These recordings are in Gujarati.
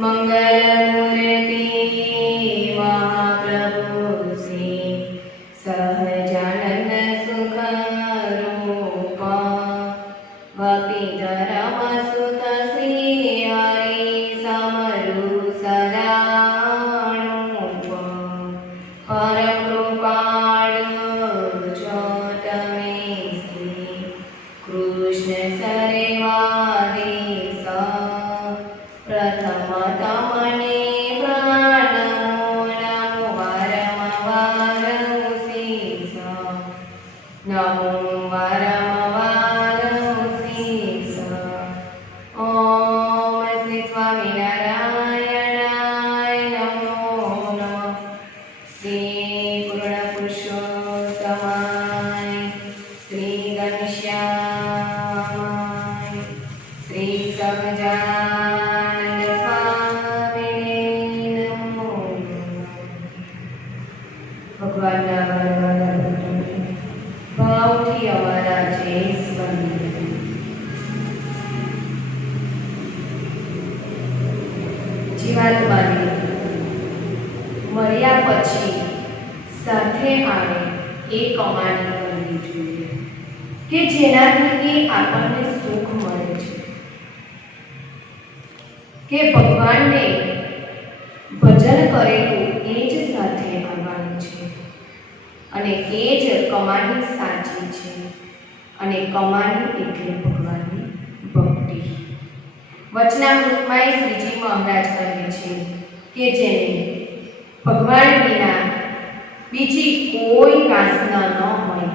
मंगलमूर्ति महाप्रभु श्री सहजानंद सुख रूप भक्ति धर्म सुत श्री हरि समरु सदानुप परम कृपाळु जो तमे श्री कृष्ण सरेवादेश प्रथम तमने प्रणमो नमो वारमवारं शेष नमो वारमवारं शेष ओम श्री स्वामिनारायणाय नमो नमः श्री पूर्णपुरुषोत्तमाय श्री घनश्यामाय श्री सहजानंद स्वामिने नमो ભગવાનના વરવાલા ભક્તોને ભાવથી અમારા જય સ્વામી। જીવાત્માને મર્યા પછી સાથે આવે એ કમાણી કરવી જોઈએ કે જેનાથી આપણને સુખ મળે છે, કે ભગવાનને ભજન કરેલું એ જ સાથે આવવાનું છે અને એ જ કમાણી સાચી છે અને કમાણી એટલે ભગવાનની ભક્તિ। વચનામૃતમાં શ્રીજી મહારાજ કહે છે કે જેને ભગવાન વિના બીજી કોઈ વાસના ન હોય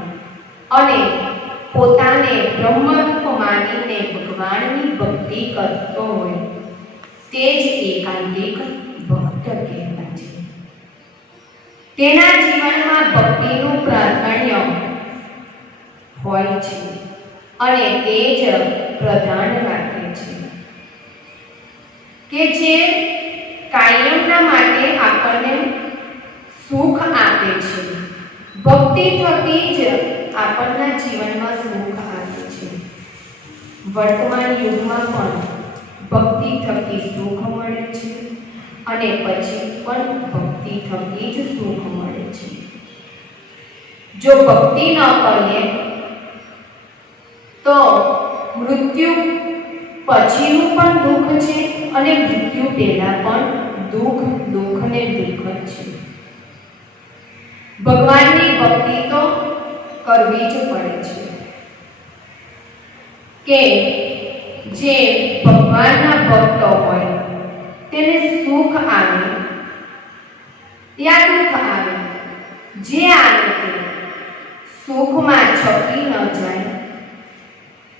અને પોતાને બ્રહ્મરૂપ માનીને ભગવાનની ભક્તિ કરતો હોય તે જ એકાંતિક ભક્ત કહેવાય છે। તેના જીવનમાં ભક્તિનું પ્રાધાન્ય હોય છે અને તે જ પ્રધાન રાખે છે કે જે કાયમના માટે આપણને સુખ આપે છે। ભક્તિ થકી જ આપણના જીવનમાં સુખ આવે છે। વર્તમાન યુગમાં પણ ભક્તિ થકી સુખ મળે છે અને પછી પણ ભક્તિ થકી જ સુખ મળે છે। જો ભક્તિ ન કરીએ તો મૃત્યુ પછીનું પણ દુઃખ છે અને મૃત્યુ પહેલા પણ દુઃખ ને દુઃખ છે। ભગવાનની ભક્તિ તો કરવી જ પડે છે કે જે ભગવાનના ભક્ત હોય તેને સુખ આવે યા દુઃખ આવે, જે આવે તે સુખમાં છકી ન જાય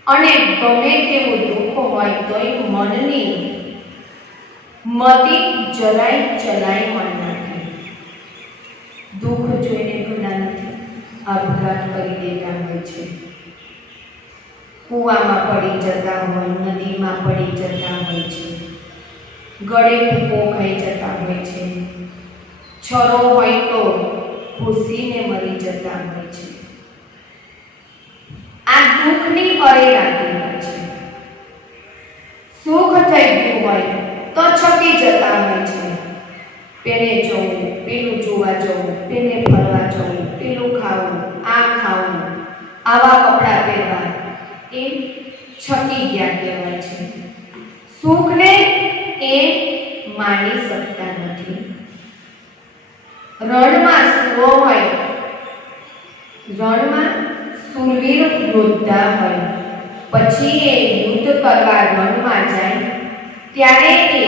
અને ગમે તેવું દુઃખ હોય તોય મનની મતિ જરાય ચલાય મન નાખે। દુઃખ જોઈને ઘણા નથી આપઘાત કરી દેતા હોય છે, કૂવામાં પડી જતા હોય, નદીમાં પડી જતા હોય છે, ગળે ફૂંકો ખાઈ જતા હોય છે, છરો હોય તો ઘૂસીને મરી જતા હોય છે। આ દુઃખની અરેરાટી હોય છે। સુખ થઈ ગયું હોય તો છકી જતા હોય છે, પેલે જવું, પેલું જોવા જવું, પેલે ફરવા જવું, પેલું ખાવું, આ ખાવું, આવા કપડાં પહેરવા, એ છકી ગયા કહેવાય છે। સુખને એ માની શકતા નથી। રણમાં સૂરો હોય, રણમાં સુરવીર યોદ્ધા હોય, પછી એ યુદ્ધ કરવા રણમાં જાય ત્યારે એ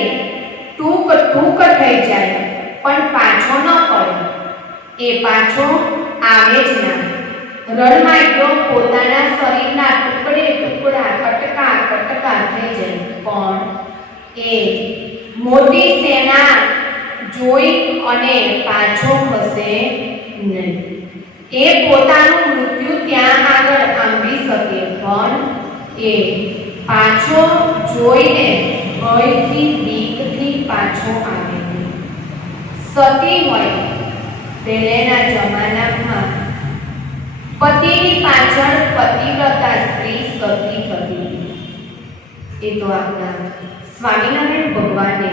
ટૂંક થઈ જાય પણ પાછો ન પડે, એ પાછો આવે જ ના। રણમાં એટલો પોતાના શરીરના ટુકડા કટકા થઈ જાય પણ એ મોટી સેના જોઈ અને પાછો ખસે નહીં। એ પોતાનું મૃત્યુ ત્યાં આગળ આંબી શકે પણ એ પાછો જોઈને ભયથી બીકથી પાછો આવે નહીં। સતી હોય, પહેલેના જમાનામાં પતિની પાછળ પતિવ્રતા સ્ત્રી સતી થતી। એ તો આપણા સ્વામિનારાયણ ભગવાને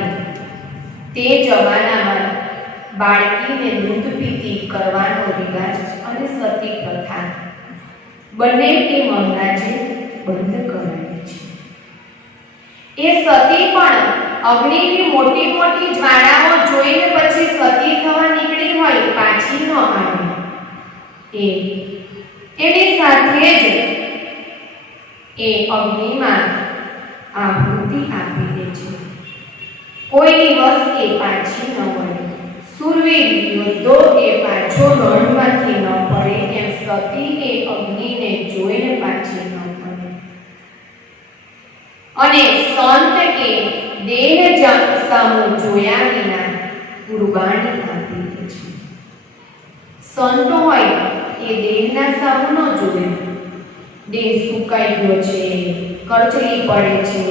તે જમાનામાં બાળકીને દૂધ પીતી કરવાનો રિવાજ અને સતી પ્રથા બંને એ મહારાજે બંધ કરાવી છે. એ સતી પણ અગ્નિની મોટી મોટી જ્વાળાઓ જોઈને પછી સતી થવા નીકળી હોય, પાછી ન આવે. એની સાથે જ એ અગ્નિમાં આહુતિ આપી દે છે. કોઈ દિવસ એ પાછી ન વળે. સુરવીર યોદ્ધો એ પાછો રણમાંથી ન પડે એમ સતી એ અગ્નિને જોઈને પાછી ન પડે. અને સંત એ દેહ સામું જોયા વિના કુરબાની આપી દે છે. સંતો હોય એ દેહના સામું ન જોવે. દેહ સુકાઈ ગયો છે, કરચલી પડે છે,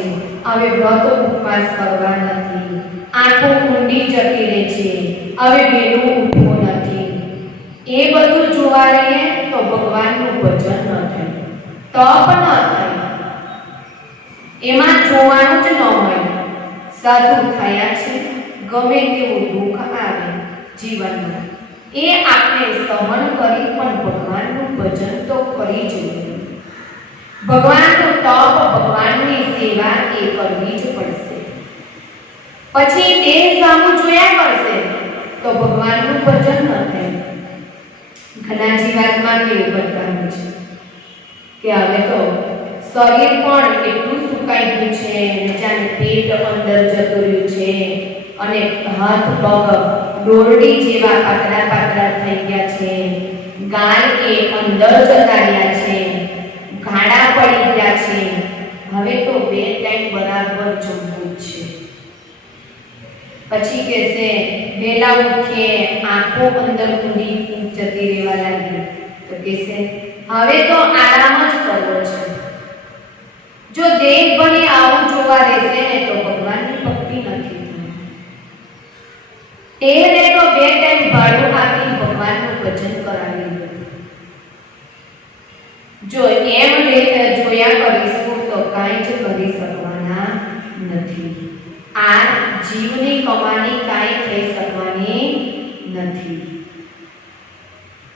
હવે વ્રત ઉપવાસ કરવા નથી, આંખો ઊંડી જતી રહે છે, હવે વહેલું ઉઠવું નથી, એ બધું જોવા રહીએ તો ભગવાનનું ભજન ન થાય, તપ ન થાય. એમાં જોવાનું જ ન હોય. સાધુ થયા છે, ગમે તેવું દુઃખ આવે જીવનમાં, એ આપણે સહન કરી પણ ભગવાનનું ભજન તો કરી જોઈએ. ભગવાનનું તપ, ભગવાનની સેવા એ કરવી જ પડશે. પછી દેહ સામું જોયા કરશે તો ભગવાનનું ભજન ન થાય. ઘણા જીવાત્મા કેવું કરતા હોય છે કે હવે તો શરીર પણ એટલું સુકાઈ ગયું છે, જાણે પેટ અંદર જતું રહ્યું છે, અને હાથ પગ દોરડી જેવા પાતળા પાતળા થઈ ગયા છે, ગાલ એ અંદર જતા રહ્યા છે, ગાડા પડી ગયા છે, હવે તો 2 ટાઈમ બરાબર જમવું છે. પછી કહેશે વેલા ઉઠીએ, આંખો અંદર ઊંડી જતી રહેવા લાગી તો કહેશે હવે તો આરામ જ કરવો છે. જો દેહ બની આવું જોવા રહેશે ને તો ભગવાનની ભક્તિ નથી થતી. એને તો 2 ટાઈમ ભાડું આપી ભગવાનનું ભજન કરાવી દે. જો એમ જોયા કરીશું તો કાંઈ જ કરી શકવાના નથી. આ જીવની કમાણી કાંઈ થઈ શકવાની નથી.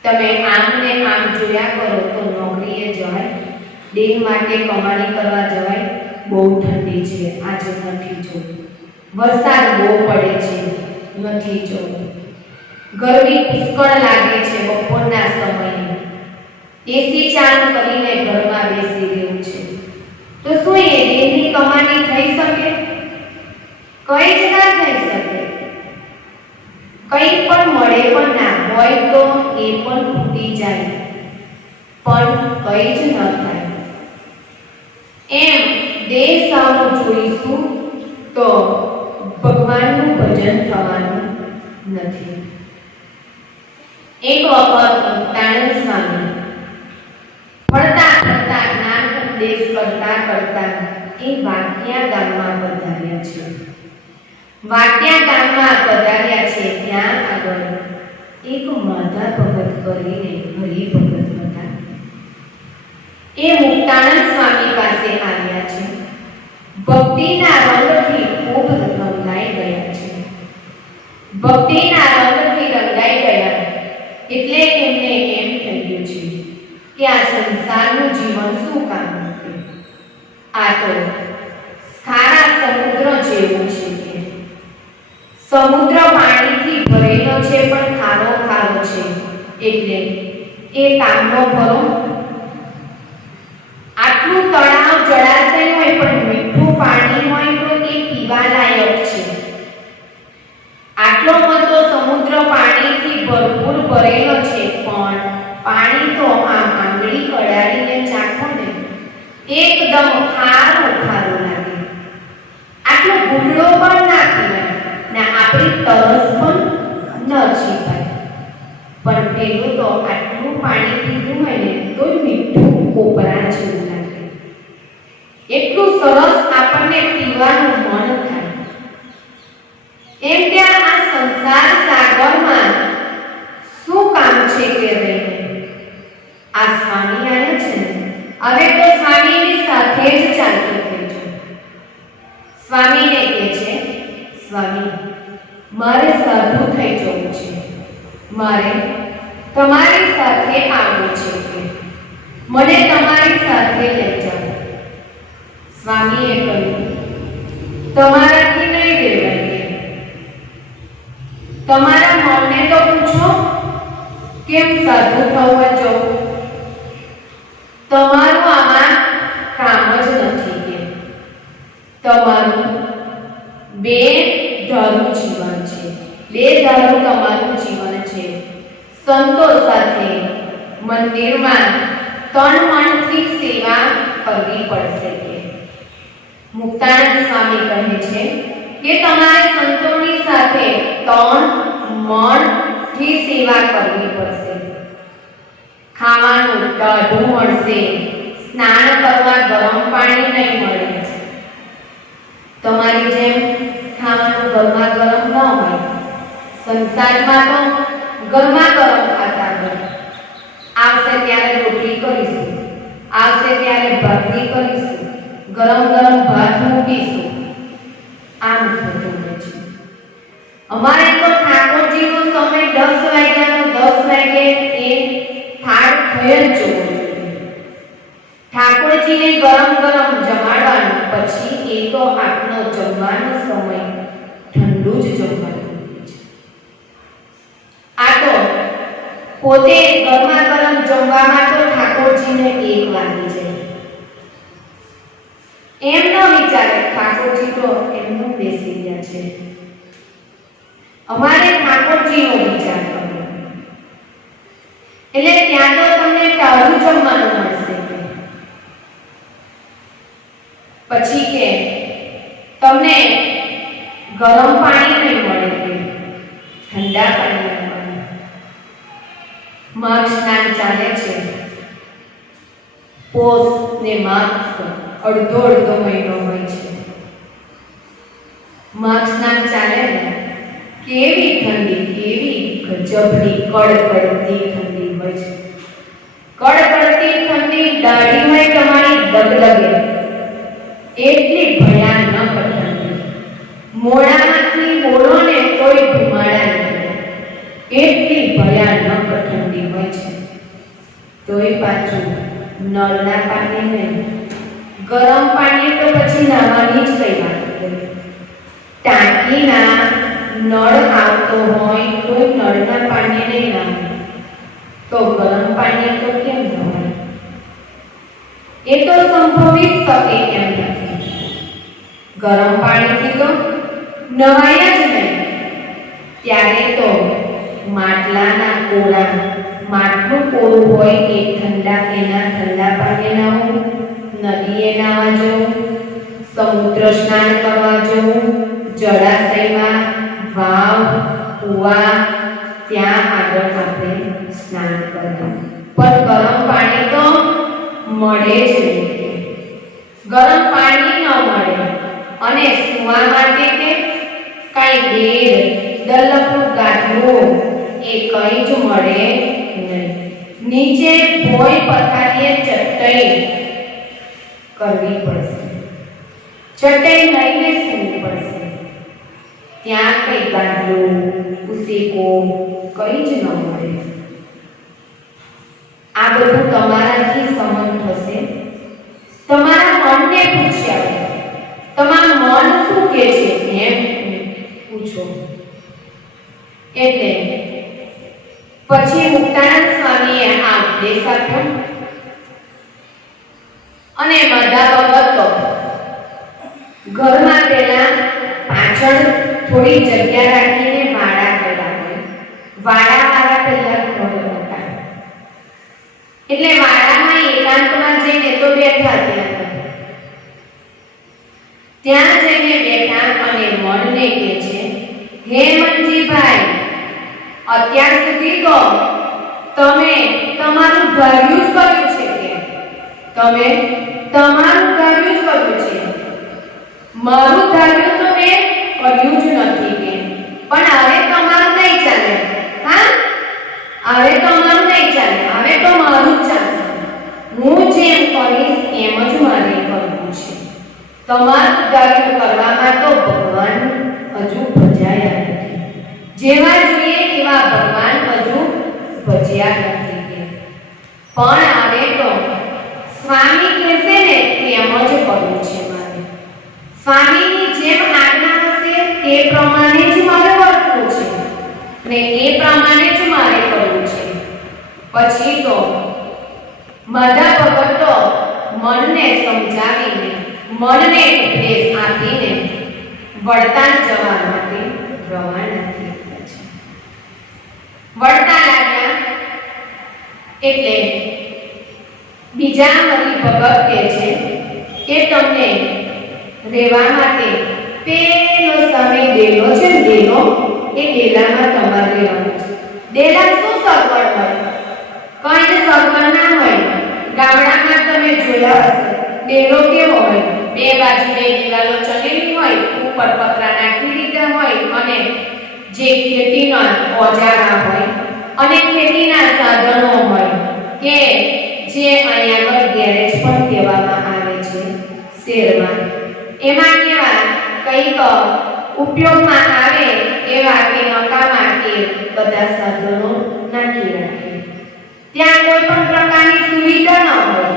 તમે આમ ને આમ જોયા કરો તો નોકરીએ જવાય, દેહ માટે કમાણી કરવા જવાય, બહુ ઠંડી છે આજે નથી જવું, વરસાદ બહુ પડે છે નથી જવું, ગરમી પુષ્કળ લાગે છે બપોરના સમયે, એસી ચાલુ કરીને ઘરમાં બેસી રહેવું છે, તો શું એ દેહની કમાણી થઈ શકે? કઈ જ ના થઈ શકે. કઈ પણ મળે પણ ના હોય તો એ પણ તૂટી જાય, પણ કઈ જ ન થાય. એમ દેહ સામું જોઈશું તો ભગવાનનું ભજન થવાનું નથી. એક વખત મુક્તાનંદ સ્વામી ફરતા ફરતા જ્ઞાન ઉપદેશ કરતા કરતા એ વાકિયા ગામમાં પધાર્યા છે. વાકિયા ગામમાં પધાર્યા છે ત્યાં આગળ એક માધા ભગત કરીને હરિભગત હતા. એ મુક્તાનંદ સ્વામી પાસે આવ્યા છે. ભક્તિના રંગથી ખૂબ રંગાઈ ગયા છે. ભક્તિના રંગથી રંગાઈ ગયા એટલે એમને એમ થઈ ગયું છે કે આ સંસારનું જીવન શું કામ હતું? આ તો ખારા સમુદ્ર જેવું છે કે સમુદ્ર પાણીથી ભરેલો છે પણ ખારો ખારો છે, એટલે એ કામનો ભરો. આટલું તળાવ જળાશય હોય પણ મીઠું પાણી હોય તો એ પીવા લાયક છે. આટલો બધો સમુદ્ર પાણીથી ભરપૂર ભરેલો છે પણ પાણી તો આમ આંગળી કડાડીને ચાખો ને એકદમ ખારું ખારું લાગે. આટલો ગુંડળો પણ ના પીવાય ને આપણી તરસ પણ ન છીપાય. પણ પેલું તો આટલું પાણી પીધું હોય ને તો મીઠું કોપરા જેવું લાગે. એટલું સરસ આપણને પીવાનું મન થાય. એમ ત્યાં આ સંસાર સાગરમાં શું કામ છે કે રહીને? આ સ્વામી આવ્યા છે ને, હવે તો સ્વામીની સાથે જ ચાલતું થઈ છે. સ્વામીને કહે છે, સ્વામી મારે સાધુ થઈ જવું છે, મારે તમારી સાથે આવવું છે કે મને તમારી સાથે લઈ જાઓ. સ્વામીએ કહ્યું, તમારાથી નહીં રહેવાય. તમારા મનને તો પૂછો, કેમ સાધુ થવા જવું? તમારું આમાં કામ જ નથી કે તમારું બે ધારું જીવન છે, બે ધારું તમારું જીવન છે. સંતો સાથે મંદિરમાં તન મનથી સેવા કરવી પડશે કે મુક્તાનંદ સ્વામી કહે છે કે તમારે સંતોની સાથે તન મનથી સેવા કરવી પડશે. ખાવાનું ટાઢું મળશે, સ્નાન કરવા ગરમ પાણી નહીં મળે. તમારી જેમ ખાવાનું ગરમા ગરમ ન હોય. સંસારમાં તો ગરમા ગરમ ખાતા હોય. આવશે ત્યારે રોટલી કરીશું, આવશે ત્યારે ભાખરી કરીશું, ગરમ ગરમ ભાત મૂકીશું. આમ થતું હોય છે. અમારે તો ઠાકોરજીનો સમય 10 વાગ્યાનો 10 વાગે એ થાળ થઈ જ જવો જોઈએ. ઠાકોરજીને ગરમ ગરમ જમાડવાનું, પછી એ તો આપનો જમવાનો સમય ઠંડુ જ જમવાનું હોય છે. આ તો પોતે ગરમા ગરમ જમવામાં તો ઠાકોરજીને 1 વાગી જાય. એમ ન વિચારે ઠાકોરજી તો એમનું બેસી ગયા છે. અમારે ઠાકોરજીનો વિચાર કરવો. એટલે ત્યાં તો તમને ટાળું જમવાનું મળશે. પછી કે તમને ગરમ પાણી નહીં મળે કે ઠંડા પાણી નહીં મળે. માઘ સ્નાન ચાલે છે. પોષ ને માઘ અડધો મહિનો હોય છે. માઘ સ્નાન ચાલે ને કેવી ઠંડી, કેવી ગજબની કડકડતી ઠંડી હોય છે. કડકડતી ઠંડી દાઢીમાં તમારી ડગડગે, એટલી ભયાનક ઠંડી. મોઢામાંથી બોલો ને કોઈ ધુમાડા નીકળે, એટલી ભયાનક ઠંડી હોય છે. તોય પાછું નળના પાણી નહીં, ગરમ પાણી તો પછી નાવાની જ કઈ વાત કરી. ટાંકીના નળ આવતો હોય તો નળના પાણી નહીં નાવે, તો ગરમ પાણી તો કેમ નવાય? એ તો સંભવિત શકે કેમ નથી. ગરમ પાણીથી તો નવાય જ નહીં. ત્યારે તો માટલાના કોરા, માટલું કોરું હોય એ એના ઠંડા પાણી નાવું, નદીએ નાવા જવું, સમુદ્ર સ્નાન કરવા જવું, જળાશયમાં, વાવ, કુવા, ત્યાં આગળ આપણે સ્નાન કરવું. પણ ગરમ પાણી તો મળે જ નહીં. ગરમ પાણી ન મળે અને સુવા માટે કે કઈ બેડ, દલપનું ગાદલું એ કઈ જ મળે નહીં. નીચે ભોય પથારીએ ચટાઈ કરવી પડશે. ચટાઈ લઈને સૂવું પડશે. ત્યાં કઈ ગાદલું, ઉસીકો કઈ જ ન મળે. આ બધું તમારાથી સહન થશે? તમારા મનને પૂછ્યા, તમારું મન શું કહે છે એમ પૂછો. એટલે પછી મુક્તાનંદ સ્વામીએ આ ઉપદેશ આપ્યો અને બધા ભગતો ઘરમાં પહેલા પાછળ થોડી જગ્યા રાખીને વાડા કર્યા. વાડાવાળા પહેલા ઘર હતા. એટલે વાડામાં એકાંતમાં જઈને તો બેઠા. ત્યાં જઈને બેઠા અને મનને કહે છે, હે મનજીભાઈ, અત્યાર સુધી તો તમે તમારું ધાર્યું જ કર્યું છે કે તમે તમારું ધાર્યું જ કર્યું છે. મારું ધાર્યું તો મેં કર્યું જ નથી કે. પણ હવે તમારું નહીં ચાલે. હા, હવે તમારું નહીં ચાલે. હવે તો મારું જ ચાલશે. હું જેમ કરીશ એમ જ મારે કરવું છે. તમારું ધાર્યું કરવામાં તો ભગવાન હજુ ભજાયા નથી. જેવા જોઈએ એવા ભગવાન હજુ ભજ્યા નથી કે પણ હવે તો સ્વામી કહેશે ને તેમ જ કરવું છે મારે. સ્વામીની જેમ આજ્ઞા હશે તે પ્રમાણે જ મારે વર્તવું છે ને એ પ્રમાણે જ મારે કરવું છે. પછી તો માધા ભગત તો મનને સમજાવીને મનને ઉપદેશ આપીને વળતા જવા માટે રવાના થયા છે. વળતા લાગ્યા એટલે બીજા હરિભગત કહે છે કે તમને રહેવા માટે પેલો સામે ડેલો છે, ડેલો એ ડેલામાં તમારે રહેવાનું છે. ડેલા શું સગવડ હોય? કઈ જ સગવડ ના હોય. ગામડામાં તમે જોયા હશે ડેલો કેવો હોય? બે બાજુ બે દિવાલો ચડેલી હોય, ઉપર પતરા નાખી દીધા હોય અને જે ખેતીના ઓજારા હોય અને ખેતીના સાધનો હોય કે જે અહીંયા ગેરેજ પણ કહેવામાં આવે છે શહેરમાં, એમાં કેવા કંઈક ઉપયોગમાં આવે એવા કે નકામા કે બધા સાધનો નાખી રાખે. ત્યાં કોઈ પણ પ્રકારની સુવિધા ન હોય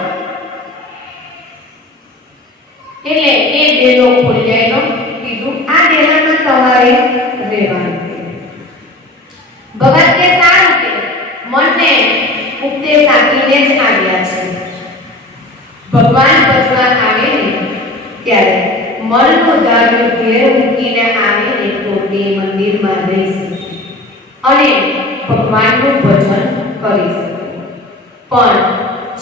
એટલે એ ડેલો ખોલ્યાનો કીધું આ ડેલામાં તમારે રહેવાનું. ભગત કે સારું કે મનને ઉપદેશ આપીને જ આવ્યા છે. ભગવાન ભજવા આવે ને ત્યારે મનનું ધાર્યું ઘેર મૂકીને આવે ને તો તે મંદિરમાં રહી શકે અને ભગવાનનું ભજન કરી શકે. પણ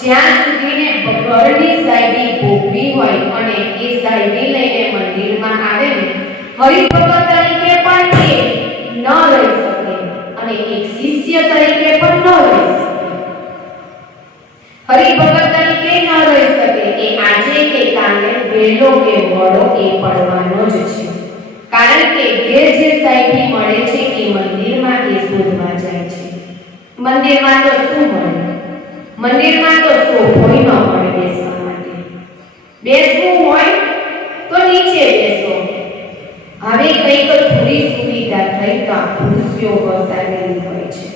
જ્યાં સુધીને ઘરની સાહેબી ભોગવી હોય અને એ સાહેબી લઈને મંદિરમાં આવે ને હરિભગત તરીકે પણ એ ન રહી શકે અને એક શિષ્ય તરીકે પણ ન રહી શકે. હરિભગત તરીકે ન રહી શકે એ આજે કે કાલે વહેલો કે મોડો એ પડવાનો જ છે. કારણ કે ઘેર જે સાહેબી મળે છે એ મંદિરમાં એ શોધવા જાય છે. મંદિરમાં તો શું મળે? મંદિરમાં તો સોફોય ન મળે બેસવા માટે. બેસવું હોય તો નીચે બેસો. હવે કંઈક થોડી સુવિધા થઈ તો ખુરશીઓ વસાવેલી હોય છે,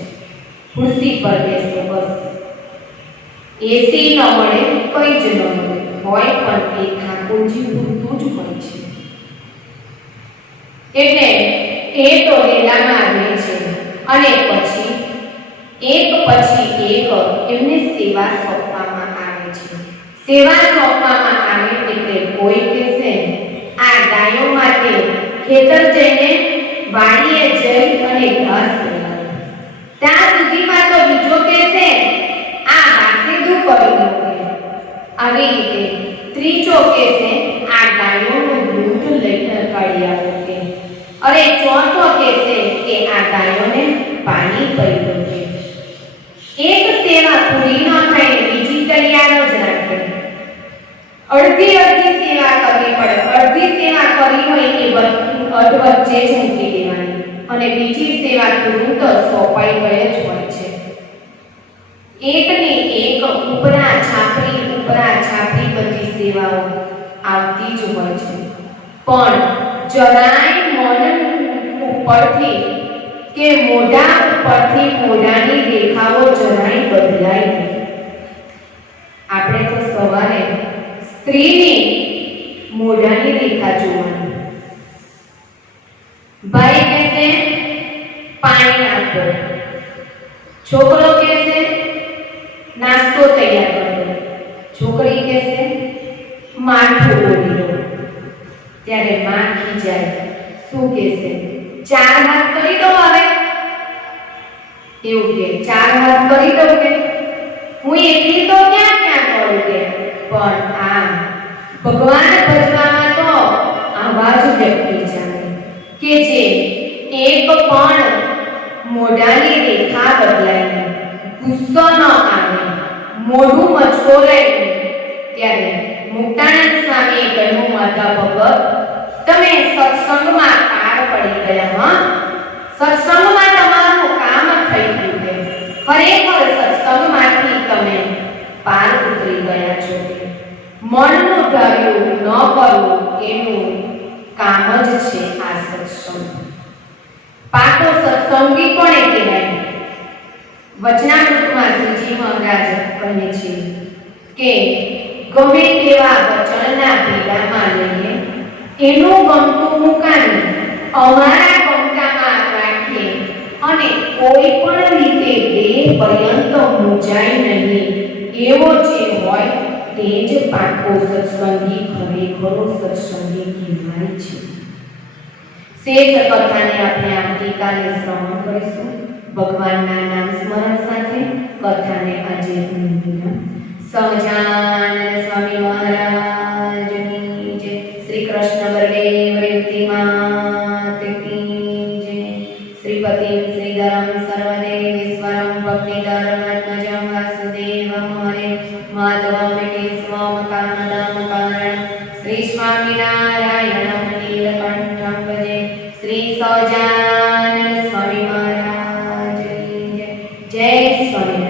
ખુરશી પર બેસો બસ. એસી ન મળે, કઈ જ ન મળે હોય પણ એ ઠાકોરજી પૂરતું જ હોય છે. એટલે એ તો ડેલામાં રહે છે અને પછી એક એમને સેવા સોંપવામાં આવે છે. સેવા સોંપવામાં આવે એટલે કોઈ કહેશે આ ગાયો માટે ખેતર જઈને વાડીએ જઈ અને ઘાસ લેવાનું. ત્યાં સુધીમાં તો બીજો કહેશે આ હાથેદું કરી દો. આવી રીતે ત્રીજો કહેશે આ ગાયોનું દૂધ લઈને કાઢી આવો કે. અરે ચોથો કહેશે કે આ ગાયોને પાણી પી દો કે. એક સેવા પૂરી ન થાય બીજી તૈયાર જ રાખે. અડધી સેવા કરવી પડે. અડધી સેવા કરી હોય એ વચ્ચે જ મૂકી દેવાની અને બીજી સેવા તુરંત સોંપાઈ ગઈ જ હોય છે. એકની એક ઉપરા છાપરી બધી સેવાઓ આવતી જ હોય છે. પણ જરાય મન ઉપરથી કે મોઢા ઉપરથી મોઢાની દેખાવો જરાય બદલાય નહીં. આપણે તો સવારે સ્ત્રીની મોઢાની રેખા જોવાની. ભાઈ કહેશે પાણી આપો, છોકરો કહેશે નાસ્તો તૈયાર કરો, છોકરી કહેશે માથું ઓળી લો. ત્યારે માં ખીજાય, શું કહેશે? 4 હાથ કરી દો. હવે એવું કે 4 હાથ કરી દો કે હું એકલી તો ક્યાં કરું કે. પણ આ ભગવાન ભજવામાં તો આવા જ વ્યક્તિ જાણે કે જે એક પણ મોઢાની રેખા બદલાય, ગુસ્સો ન આવે, મોઢું મચકોરાય. ત્યારે મુક્તાનંદ સ્વામીએ કહ્યું માતા ભગત તમે સત્સંગમાં પાર પડી ગયા. સત્સંગમાં તમારું કામ થઈ ગયું. ખરેખર સત્સંગમાંથી તમે પાર ઉતરી ગયા છો. મનનું ધાર્યું ન કરવું એનું કામ જ છે આ સત્સંગ. પાકો સત્સંગ સત્સંગી કોને કહેવાય? વચનામૃતમાં શ્રીજી મહારાજ કહે છે કે ગમે તેવા વચનના ભેદામાં લઈએ એનું ગમતું મુકાને અમારા ગમતામાં રાખીએ અને કોઈ પણ રીતે દેહ પર્યંત મૂંઝાય નહીં એવો જે હોય તે જ પાકો સત્સંગી ખરેખરો સત્સંગી કહેવાય છે. શેષ કથાને આપણે આવતીકાલે શ્રવણ કરીશું ભગવાનના નામ સ્મરણ સાથે. કથાને આજે સહજાનંદ સ્વામી મહારાજની જય. શ્રી કૃષ્ણ બળદેવ રેવતી માત કી જય. શ્રીપતિમ શ્રીધરમ સર્વદેવેશ્વરમ ભક્તિધર્માત્મજં વાસુદેવમ હરે માધવમ કેશવમ કામદામ કારણ શ્રી સ્વામિનારાયણમ નીલકંઠમ ભજે. શ્રી સહજાનંદ સ્વામી મહારાજની જય. જય સ્વામિનારાયણ.